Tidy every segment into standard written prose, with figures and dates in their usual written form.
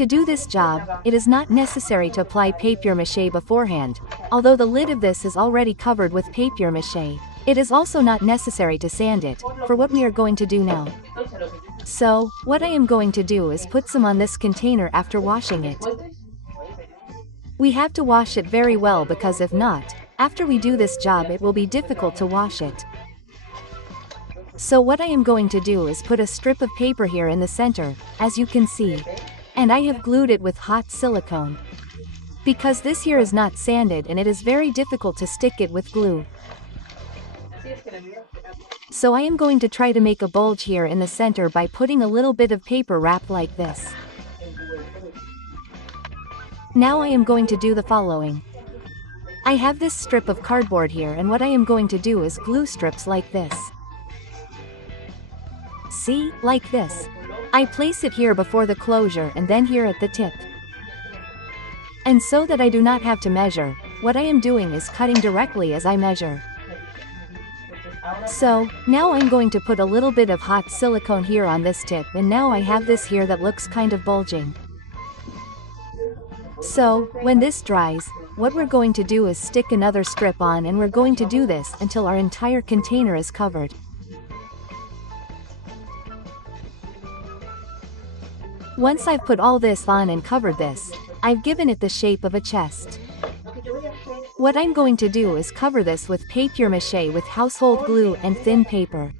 To do this job, it is not necessary to apply papier-mâché beforehand, although the lid of this is already covered with papier-mâché. It is also not necessary to sand it, for what we are going to do now. So, what I am going to do is put some on this container after washing it. We have to wash it very well because if not, after we do this job it will be difficult to wash it. So what I am going to do is put a strip of paper here in the center, as you can see. And I have glued it with hot silicone. Because this here is not sanded and it is very difficult to stick it with glue. So I am going to try to make a bulge here in the center by putting a little bit of paper wrap like this. Now I am going to do the following. I have this strip of cardboard here and what I am going to do is glue strips like this. See, like this. I place it here before the closure and then here at the tip. And so that I do not have to measure, what I am doing is cutting directly as I measure. So, now I'm going to put a little bit of hot silicone here on this tip and now I have this here that looks kind of bulging. So, when this dries, what we're going to do is stick another strip on and we're going to do this until our entire container is covered. Once I've put all this on and covered this, I've given it the shape of a chest. What I'm going to do is cover this with papier-mâché with household glue and thin paper.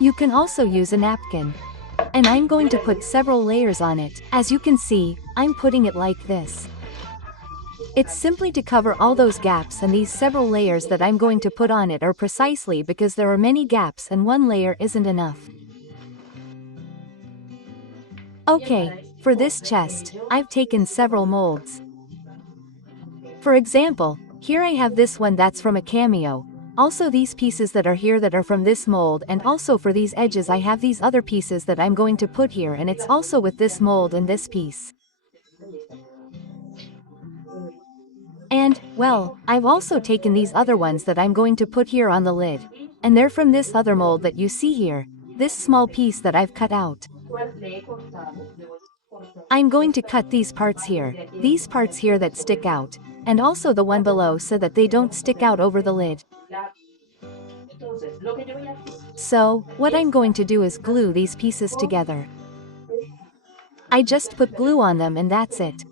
You can also use a napkin. And I'm going to put several layers on it. As you can see, I'm putting it like this. It's simply to cover all those gaps, and these several layers that I'm going to put on it are precisely because there are many gaps and one layer isn't enough. Okay, for this chest, I've taken several molds. For example, here I have this one that's from a cameo, also these pieces that are here that are from this mold, and also for these edges I have these other pieces that I'm going to put here and it's also with this mold and this piece. And, well, I've also taken these other ones that I'm going to put here on the lid. And they're from this other mold that you see here, this small piece that I've cut out. I'm going to cut these parts here that stick out, and also the one below so that they don't stick out over the lid. So, what I'm going to do is glue these pieces together. I just put glue on them and that's it.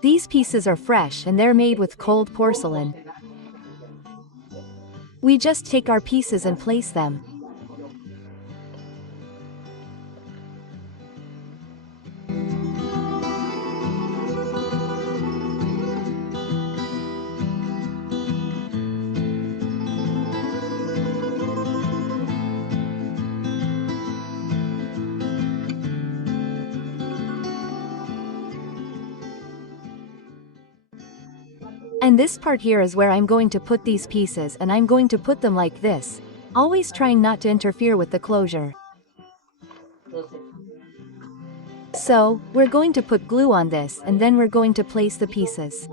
These pieces are fresh and they're made with cold porcelain. We just take our pieces and place them. And this part here is where I'm going to put these pieces and I'm going to put them like this, always trying not to interfere with the closure. So, we're going to put glue on this and then we're going to place the pieces.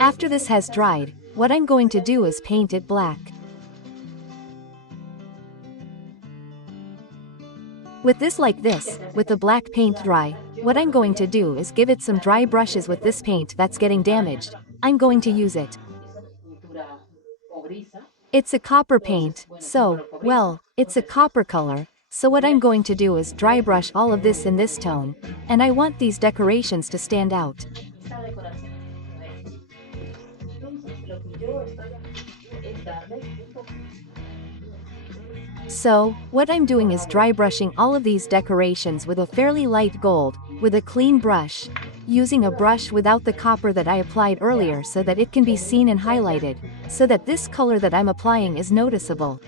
After this has dried, what I'm going to do is paint it black. With this like this, with the black paint dry, what I'm going to do is give it some dry brushes with this paint that's getting damaged. I'm going to use it. It's a copper paint, so, well, it's a copper color, so what I'm going to do is dry brush all of this in this tone, and I want these decorations to stand out. So, what I'm doing is dry brushing all of these decorations with a fairly light gold, with a clean brush, using a brush without the copper that I applied earlier so that it can be seen and highlighted, so that this color that I'm applying is noticeable.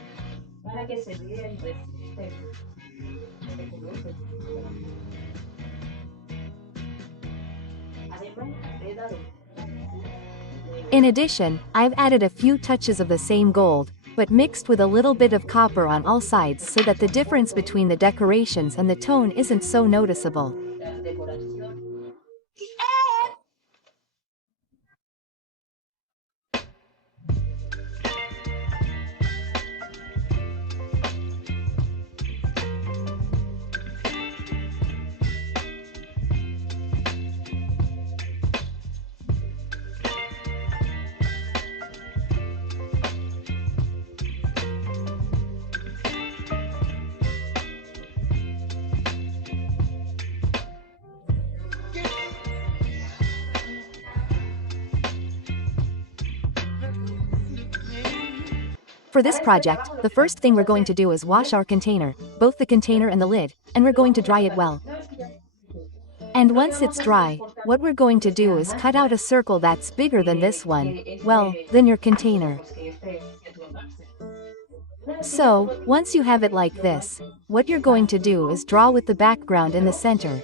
In addition, I've added a few touches of the same gold, but mixed with a little bit of copper on all sides so that the difference between the decorations and the tone isn't so noticeable. For this project, the first thing we're going to do is wash our container, both the container and the lid, and we're going to dry it well. And once it's dry, what we're going to do is cut out a circle that's bigger than this one, well, than your container. So, once you have it like this, what you're going to do is draw with the background in the center.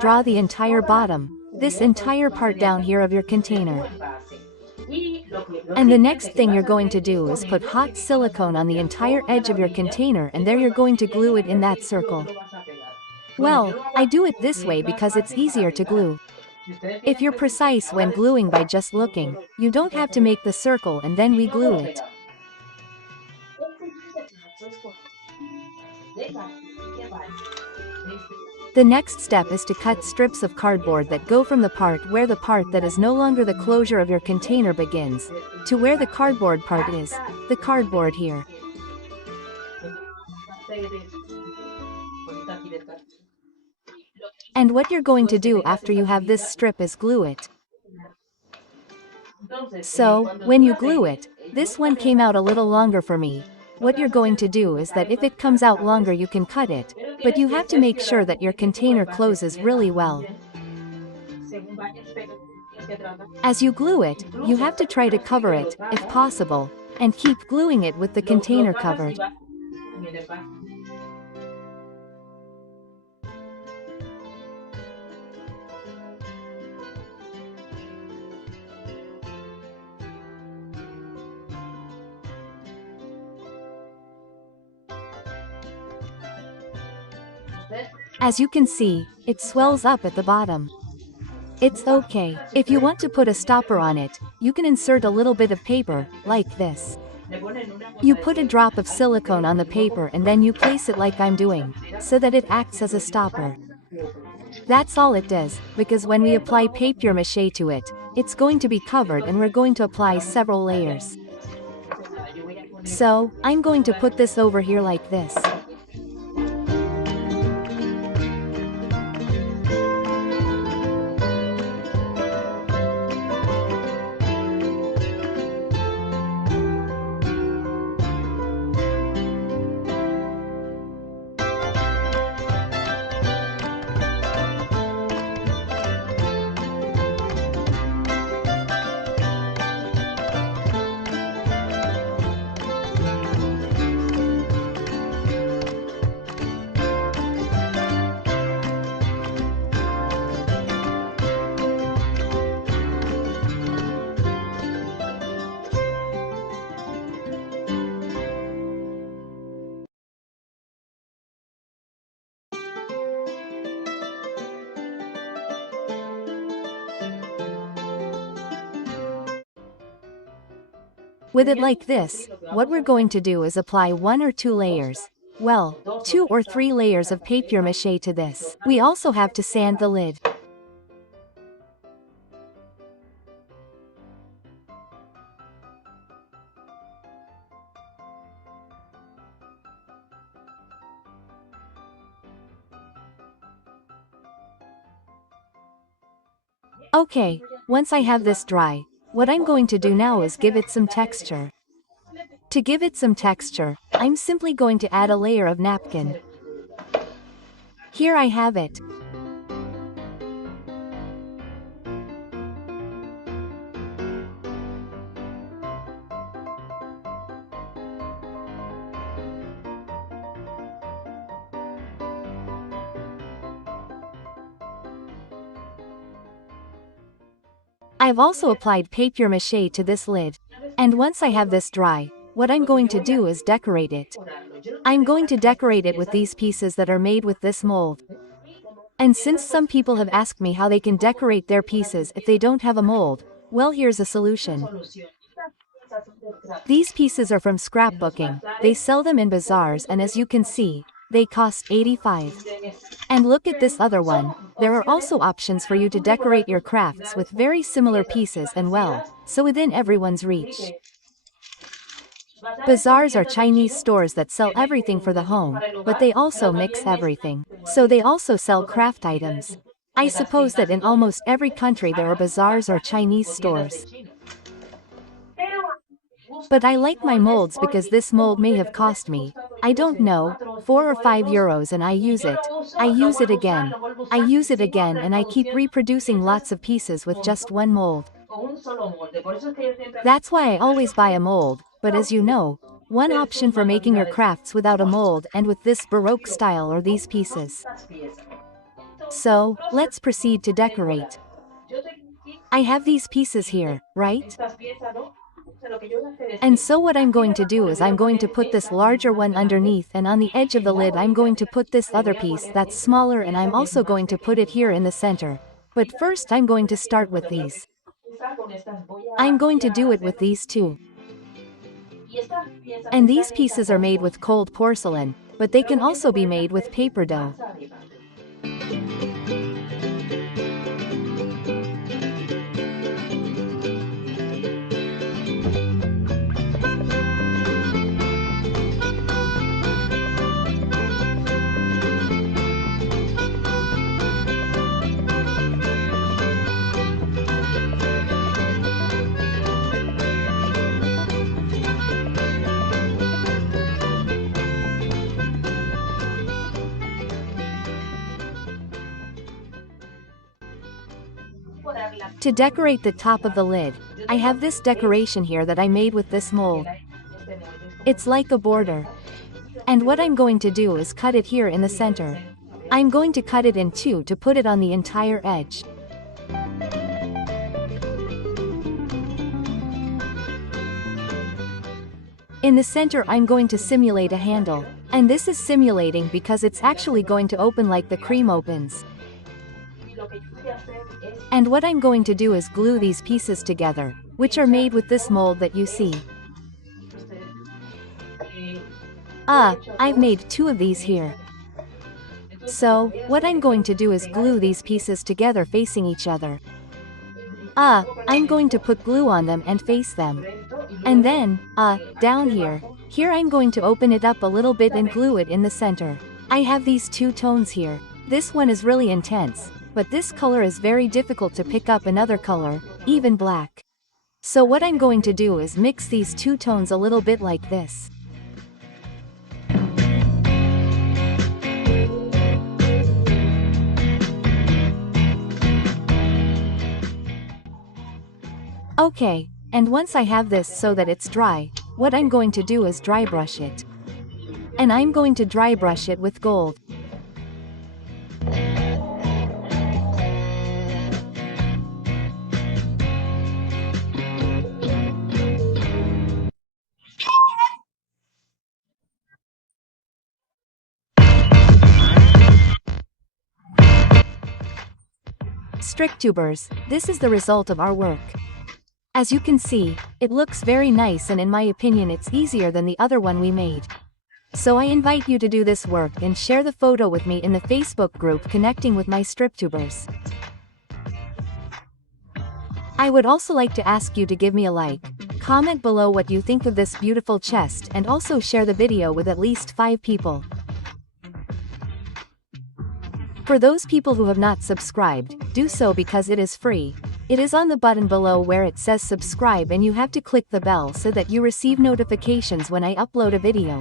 Draw the entire bottom, this entire part down here of your container. And the next thing you're going to do is put hot silicone on the entire edge of your container, and there you're going to glue it in that circle. Well, I do it this way because it's easier to glue. If you're precise when gluing by just looking, you don't have to make the circle and then re-glue it. The next step is to cut strips of cardboard that go from the part where the part that is no longer the closure of your container begins, to where the cardboard part is, the cardboard here. And what you're going to do after you have this strip is glue it. So, when you glue it, this one came out a little longer for me. What you're going to do is that if it comes out longer you can cut it, but you have to make sure that your container closes really well. As you glue it, you have to try to cover it, if possible, and keep gluing it with the container covered. As you can see, it swells up at the bottom. It's okay. If you want to put a stopper on it, you can insert a little bit of paper, like this. You put a drop of silicone on the paper and then you place it like I'm doing, so that it acts as a stopper. That's all it does, because when we apply papier-mâché to it, it's going to be covered and we're going to apply several layers. So, I'm going to put this over here like this. With it like this, what we're going to do is apply 1 or 2 layers. Well, 2 or 3 layers of papier-mâché to this. We also have to sand the lid. Okay, once I have this dry, what I'm going to do now is give it some texture. To give it some texture, I'm simply going to add a layer of napkin. Here I have it. I've also applied papier-mâché to this lid. And once I have this dry, what I'm going to do is decorate it. I'm going to decorate it with these pieces that are made with this mold. And since some people have asked me how they can decorate their pieces if they don't have a mold, well, here's a solution. These pieces are from scrapbooking. They sell them in bazaars, and as you can see, they cost 85. And look at this other one. There are also options for you to decorate your crafts with very similar pieces and well, so within everyone's reach. Bazaars are Chinese stores that sell everything for the home, but they also mix everything. So they also sell craft items. I suppose that in almost every country there are bazaars or Chinese stores. But I like my molds because this mold may have cost me, I don't know, 4 or 5 euros, and I use it. I use it again. I use it again, and I keep reproducing lots of pieces with just one mold. That's why I always buy a mold, but as you know, one option for making your crafts without a mold and with this Baroque style or these pieces. So, let's proceed to decorate. I have these pieces here, right? And so what I'm going to do is I'm going to put this larger one underneath, and on the edge of the lid I'm going to put this other piece that's smaller, and I'm also going to put it here in the center. But first I'm going to start with these. I'm going to do it with these two. And these pieces are made with cold porcelain, but they can also be made with paper dough. To decorate the top of the lid, I have this decoration here that I made with this mold. It's like a border. And what I'm going to do is cut it here in the center. I'm going to cut it in two to put it on the entire edge. In the center I'm going to simulate a handle, and this is simulating because it's actually going to open like the cream opens. And what I'm going to do is glue these pieces together, which are made with this mold that you see. I've made two of these here. So, what I'm going to do is glue these pieces together facing each other. I'm going to put glue on them and face them. And then, down here I'm going to open it up a little bit and glue it in the center. I have these two tones here. This one is really intense, but this color is very difficult to pick up another color, even black. So what I'm going to do is mix these two tones a little bit like this. Okay, and once I have this so that it's dry, what I'm going to do is dry brush it. And I'm going to dry brush it with gold. Strictubers, this is the result of our work. As you can see, it looks very nice, and in my opinion it's easier than the other one we made. So I invite you to do this work and share the photo with me in the Facebook group Connecting with My Striptubers. I would also like to ask you to give me a like, comment below what you think of this beautiful chest, and also share the video with at least 5 people. For those people who have not subscribed, do so because it is free. It is on the button below where it says subscribe, and you have to click the bell so that you receive notifications when I upload a video.